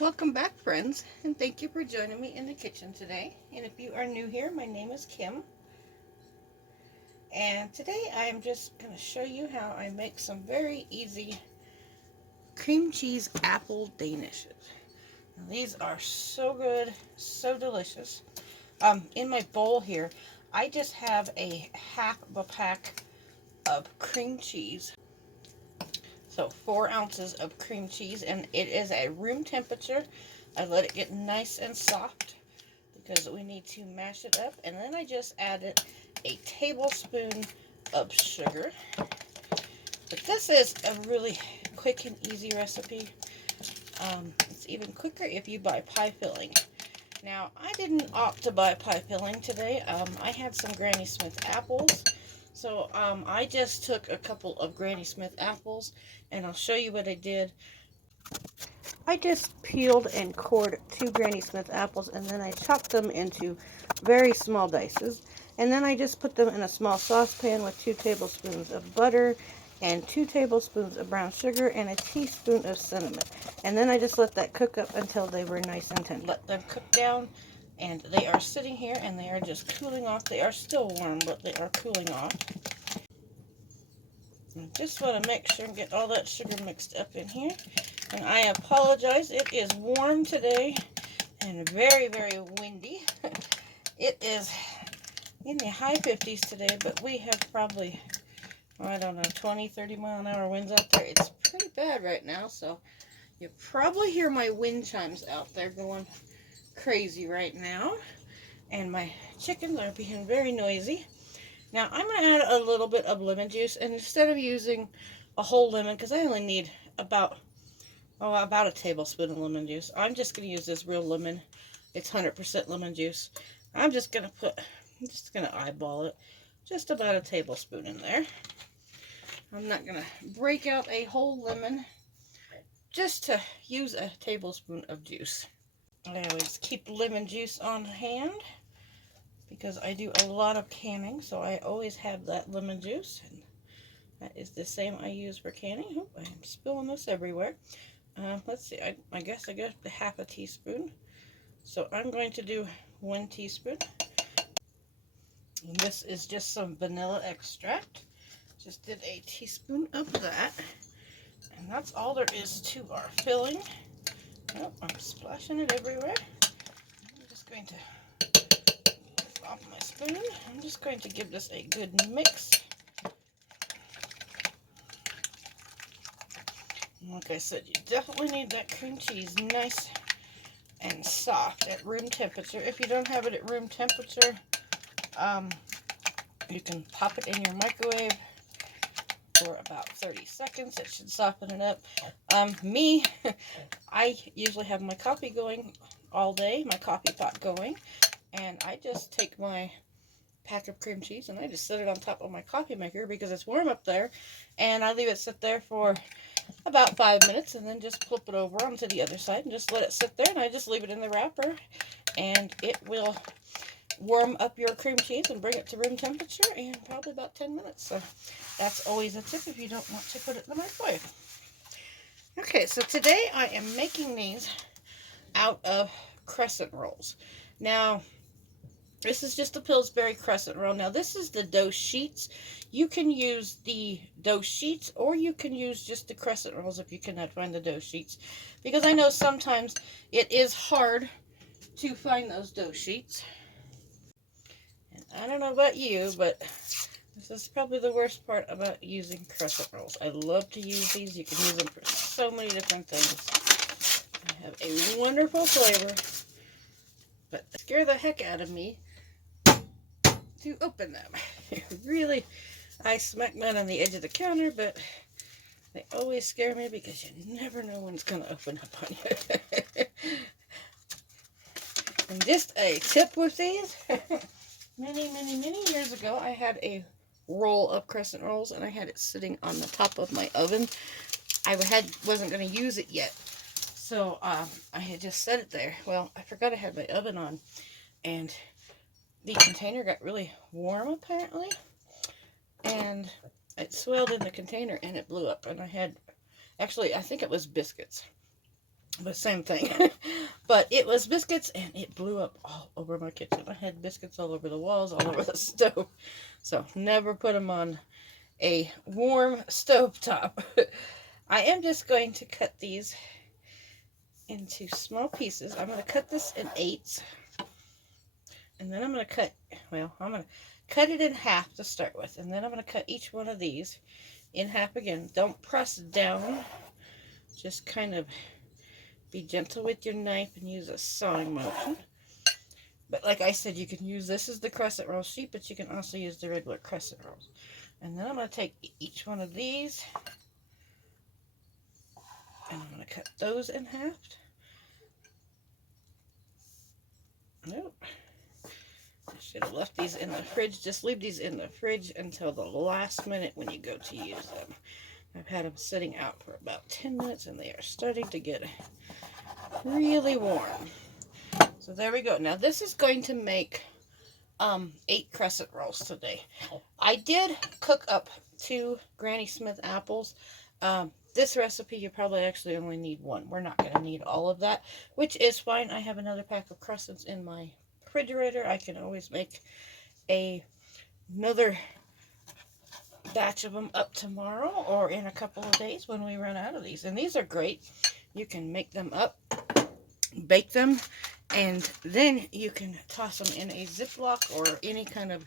Welcome back, friends, and thank you for joining me in the kitchen today. And if you are new here, my name is Kim, and today I am just going to show you how I make some very easy cream cheese apple danishes. Now, these are so good, so delicious. In my bowl here, I just have a half of a pack of cream cheese. So 4 ounces of cream cheese, and it is at room temperature. I let it get nice and soft because we need to mash it up, and then I just added a tablespoon of sugar. But this is a really quick and easy recipe. It's even quicker if you buy pie filling. Now, I didn't opt to buy pie filling today. I had some Granny Smith apples. So I just took a couple of Granny Smith apples, and I'll show you what I did. I just peeled and cored 2 Granny Smith apples, and then I chopped them into very small dices. And then I just put them in a small saucepan with 2 tablespoons of butter and 2 tablespoons of brown sugar and a teaspoon of cinnamon. And then I just let that cook up until they were nice and tender. Let them cook down, and they are sitting here and they are just cooling off. They are still warm, but they are cooling off. I just want to make sure and get all that sugar mixed up in here. And I apologize, it is warm today and very, very windy. It is in the high 50s today, but we have probably, I don't know, 20, 30 mile an hour winds out there. It's pretty bad right now, so you probably hear my wind chimes out there going crazy right now. And my chickens are being very noisy. Now, I'm going to add a little bit of lemon juice, and instead of using a whole lemon, because I only need about a tablespoon of lemon juice, I'm just going to use this real lemon. It's 100% lemon juice. I'm just going to eyeball it, just about a tablespoon in there. I'm not going to break out a whole lemon, just to use a tablespoon of juice. I always keep lemon juice on hand, because I do a lot of canning, so I always have that lemon juice, and that is the same I use for canning. Oh, I am spilling this everywhere. Let's see, I guess I got half a teaspoon, so I'm going to do 1 teaspoon. And this is just some vanilla extract. Just did a teaspoon of that, and that's all there is to our filling. Oh, I'm splashing it everywhere. I'm just going to off my spoon. I'm just going to give this a good mix. Like I said, you definitely need that cream cheese nice and soft at room temperature. If you don't have it at room temperature, you can pop it in your microwave for about 30 seconds. It should soften it up. I usually have my coffee going all day, my coffee pot going, and I just take my pack of cream cheese and I just set it on top of my coffee maker because it's warm up there, and I leave it sit there for about 5 minutes and then just flip it over onto the other side and just let it sit there, and I just leave it in the wrapper, and it will warm up your cream cheese and bring it to room temperature in probably about 10 minutes. So that's always a tip if you don't want to put it in the microwave. Okay, so today I am making these out of crescent rolls. Now, this is just a Pillsbury crescent roll. Now, this is the dough sheets. You can use the dough sheets, or you can use just the crescent rolls if you cannot find the dough sheets. Because I know sometimes it is hard to find those dough sheets. And I don't know about you, but this is probably the worst part about using crescent rolls. I love to use these. You can use them for so many different things. They have a wonderful flavor, but they scare the heck out of me to open them. Really, I smack mine on the edge of the counter, but they always scare me because you never know when it's going to open up on you. And just a tip with these, many years ago, I had a roll of crescent rolls, and I had it sitting on the top of my oven. Wasn't going to use it yet, so I had just set it there. Well, I forgot I had my oven on, and the container got really warm apparently, and it swelled in the container and it blew up, and I think it was biscuits. but same thing. But it was biscuits, and it blew up all over my kitchen. I had biscuits all over the walls, all over the stove. So never put them on a warm stove top. I am just going to cut these into small pieces. I'm going to cut this in 8s. And then I'm going to cut, well, I'm going to cut it in half to start with. And then I'm going to cut each one of these in half again. Don't press down. Just kind of be gentle with your knife and use a sawing motion. But like I said, you can use this as the crescent roll sheet, but you can also use the regular crescent rolls. And then I'm going to take each one of these, and I'm going to cut those in half. Nope. I should have left these in the fridge. Just leave these in the fridge until the last minute when you go to use them. I've had them sitting out for about 10 minutes, and they are starting to get really warm. So there we go. Now this is going to make 8 crescent rolls today. I did cook up 2 Granny Smith apples. This recipe, you probably actually only need 1. We're not going to need all of that, which is fine. I have another pack of crescents in my refrigerator. I can always make another batch of them up tomorrow or in a couple of days when we run out of these. And these are great. You can make them up, bake them, and then you can toss them in a Ziploc or any kind of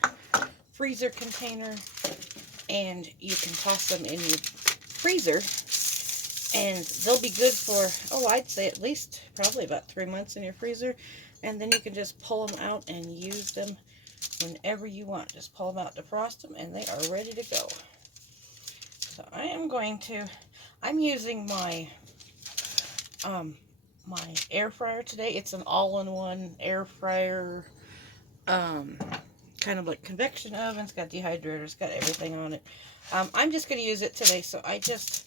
freezer container, and you can toss them in your freezer, and they'll be good for, oh, I'd say at least probably about 3 months in your freezer. And then you can just pull them out and use them whenever you want. Just pull them out, defrost them, and they are ready to go. So I am going to, I'm using my my air fryer today. It's an all-in-one air fryer, kind of like convection oven. It's got dehydrator, it's got everything on it. I'm just going to use it today, so I just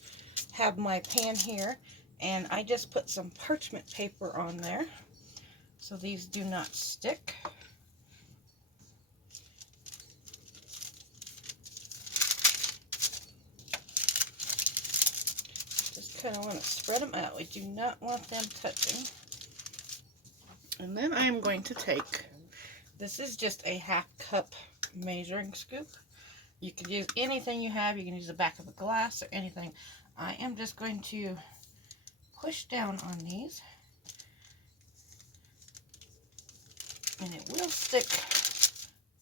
have my pan here, and I just put some parchment paper on there so these do not stick. Just kind of want to spread them out. We do not want them touching. And then I am going to take, this is just a 1/2 cup measuring scoop. You can use anything you have. You can use the back of a glass or anything. I am just going to push down on these, and it will stick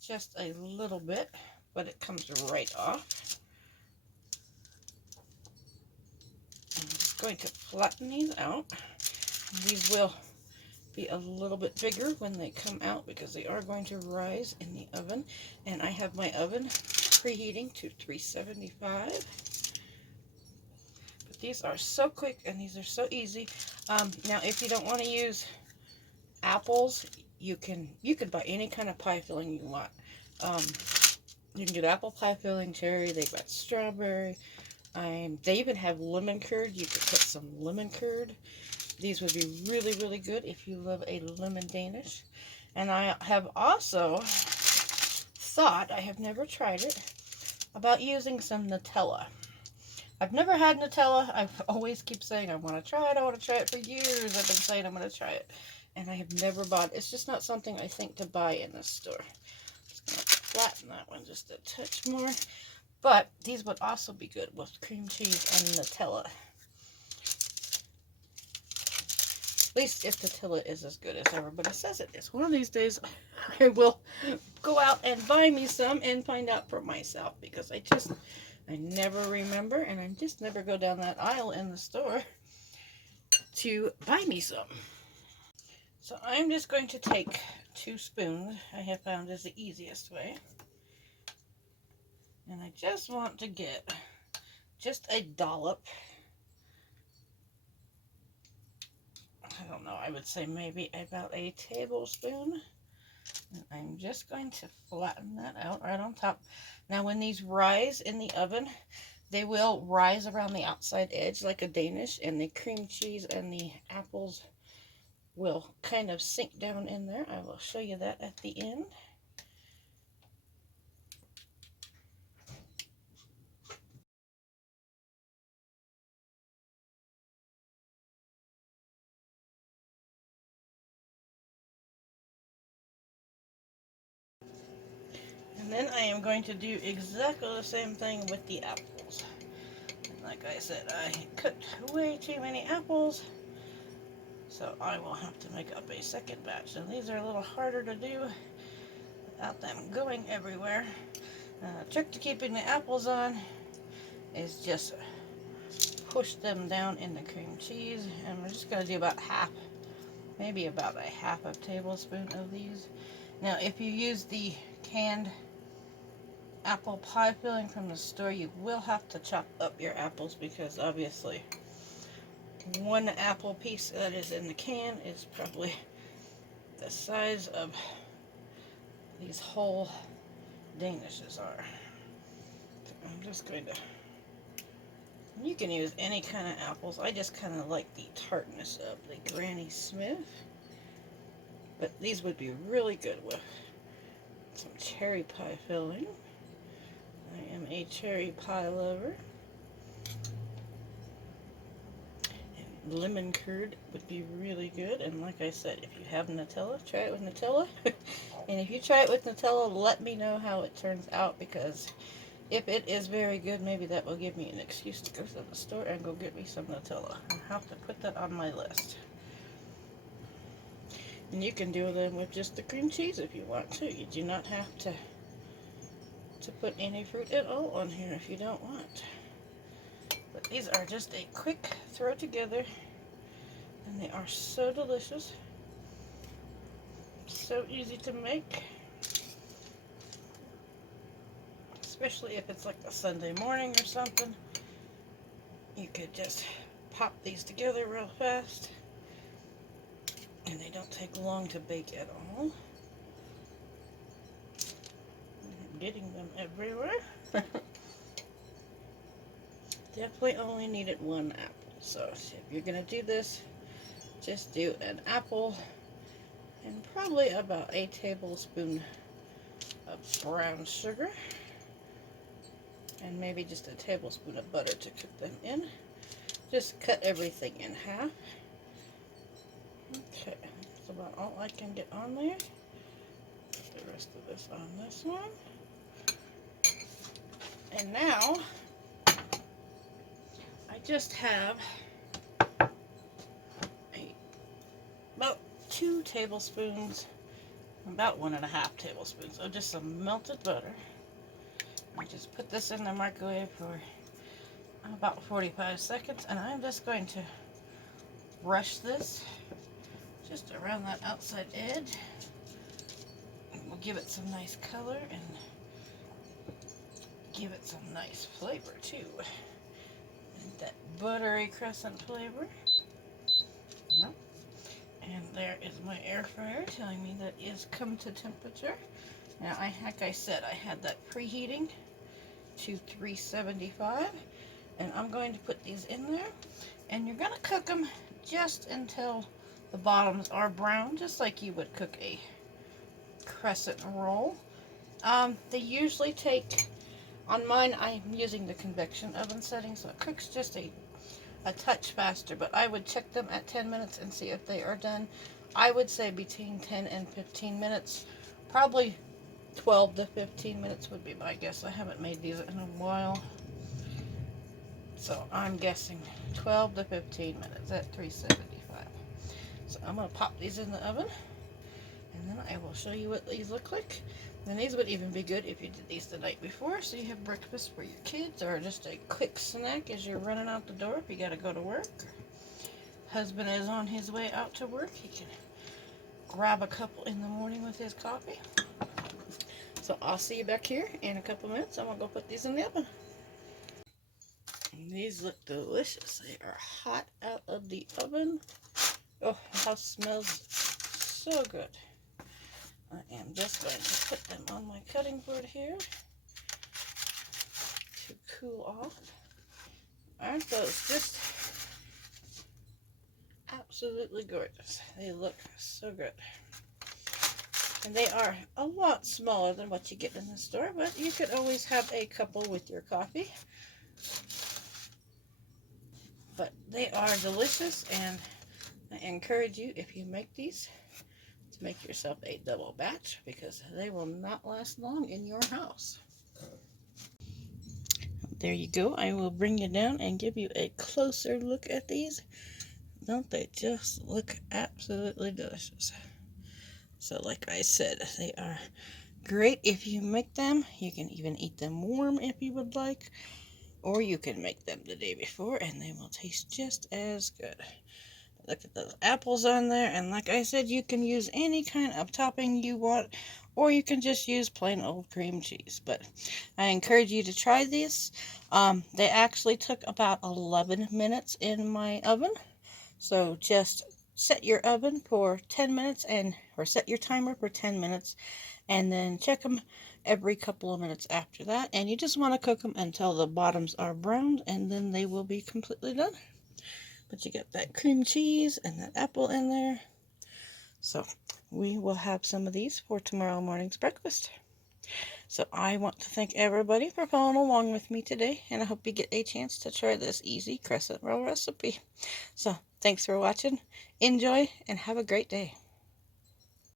just a little bit, but it comes right off. I'm just going to flatten these out. These will be a little bit bigger when they come out because they are going to rise in the oven. And I have my oven preheating to 375. But these are so quick and these are so easy. Now, if you don't want to use apples, you can buy any kind of pie filling you want. You can get apple pie filling, cherry. They've got strawberry. They even have lemon curd. You could put some lemon curd. These would be really, really good if you love a lemon Danish. And I have also thought, I have never tried it, about using some Nutella. I've never had Nutella. I always keep saying I want to try it. I want to try it for years. I've been saying I'm going to try it. And I have never bought it. It's just not something I think to buy in the store. Just going to flatten that one just a touch more. But these would also be good with cream cheese and Nutella. At least if Nutella is as good as everybody says it is. One of these days, I will go out and buy me some and find out for myself, because I never remember, and I just never go down that aisle in the store to buy me some. So I'm just going to take 2 spoons. I have found is the easiest way. And I just want to get just a dollop. I don't know, I would say maybe about a tablespoon. And I'm just going to flatten that out right on top. Now, when these rise in the oven, they will rise around the outside edge like a Danish, and the cream cheese and the apples will kind of sink down in there. I will show you that at the end. am going to do exactly the same thing with the apples. And like I said, I cooked way too many apples, so I will have to make up a second batch. And these are a little harder to do without them going everywhere. Trick to keeping the apples on is just push them down in the cream cheese, and we're just going to do about half, maybe about a half a tablespoon of these. Now if you use the canned apple pie filling from the store, you will have to chop up your apples, because obviously one apple piece that is in the can is probably the size of these whole Danishes are. So I'm just going to, you can use any kind of apples. I just kind of like the tartness of the Granny Smith, but these would be really good with some cherry pie filling. I am a cherry pie lover. And lemon curd would be really good. And like I said, if you have Nutella, try it with Nutella. And if you try it with Nutella, let me know how it turns out, because if it is very good, maybe that will give me an excuse to go to the store and go get me some Nutella. I'll have to put that on my list. And you can do them with just the cream cheese if you want to. You do not have to put any fruit at all on here if you don't want. But these are just a quick throw together, and they are so delicious. So easy to make, especially if it's like a Sunday morning or something. You could just pop these together real fast, and they don't take long to bake at all. I'm getting them everywhere. Definitely only needed one apple, so if you're gonna do this, just do an apple and probably about a tablespoon of brown sugar, and maybe just a tablespoon of butter to cook them in. Just cut everything in half. Okay, that's about all I can get on there. Put the rest of this on this one. And now, I just have about 2 tablespoons, about 1.5 tablespoons of just some melted butter. I just put this in the microwave for about 45 seconds, and I'm just going to brush this just around that outside edge. And we'll give it some nice color and give it some nice flavor too. And that buttery crescent flavor. Yep. And there is my air fryer telling me that is come to temperature. Now, like I said, I had that preheating to 375, and I'm going to put these in there, and you're going to cook them just until the bottoms are brown, just like you would cook a crescent roll. They usually take, on mine I'm using the convection oven setting, so it cooks just a touch faster, but I would check them at 10 minutes and see if they are done. I would say between 10 and 15 minutes, probably 12 to 15 minutes would be my guess. I haven't made these in a while, so I'm guessing 12 to 15 minutes at 375. So I'm going to pop these in the oven, and then I will show you what these look like. And these would even be good if you did these the night before, so you have breakfast for your kids, or just a quick snack as you're running out the door if you got to go to work. Husband is on his way out to work. He can grab a couple in the morning with his coffee. So I'll see you back here in a couple minutes. I'm going to go put these in the oven. And these look delicious. They are hot out of the oven. Oh, the house smells so good. I am just going to put them on my cutting board here to cool off. Aren't those just absolutely gorgeous? They look so good. And they are a lot smaller than what you get in the store, but you could always have a couple with your coffee. But they are delicious, and I encourage you, if you make these, to make yourself a double batch, because they will not last long in your house. there you go. I will bring you down and give you a closer look at these. Don't they just look absolutely delicious? So like I said, they are great if you make them. You can even eat them warm if you would like, or you can make them the day before and they will taste just as good. Look at those apples on there, and like I said, you can use any kind of topping you want, or you can just use plain old cream cheese. But I encourage you to try these. They actually took about 11 minutes in my oven, so just set your oven for 10 minutes or set your timer for 10 minutes, and then check them every couple of minutes after that. And you just want to cook them until the bottoms are browned, and then they will be completely done. But you get that cream cheese and that apple in there. So we will have some of these for tomorrow morning's breakfast. So I want to thank everybody for following along with me today, and I hope you get a chance to try this easy crescent roll recipe. So thanks for watching, enjoy, and have a great day.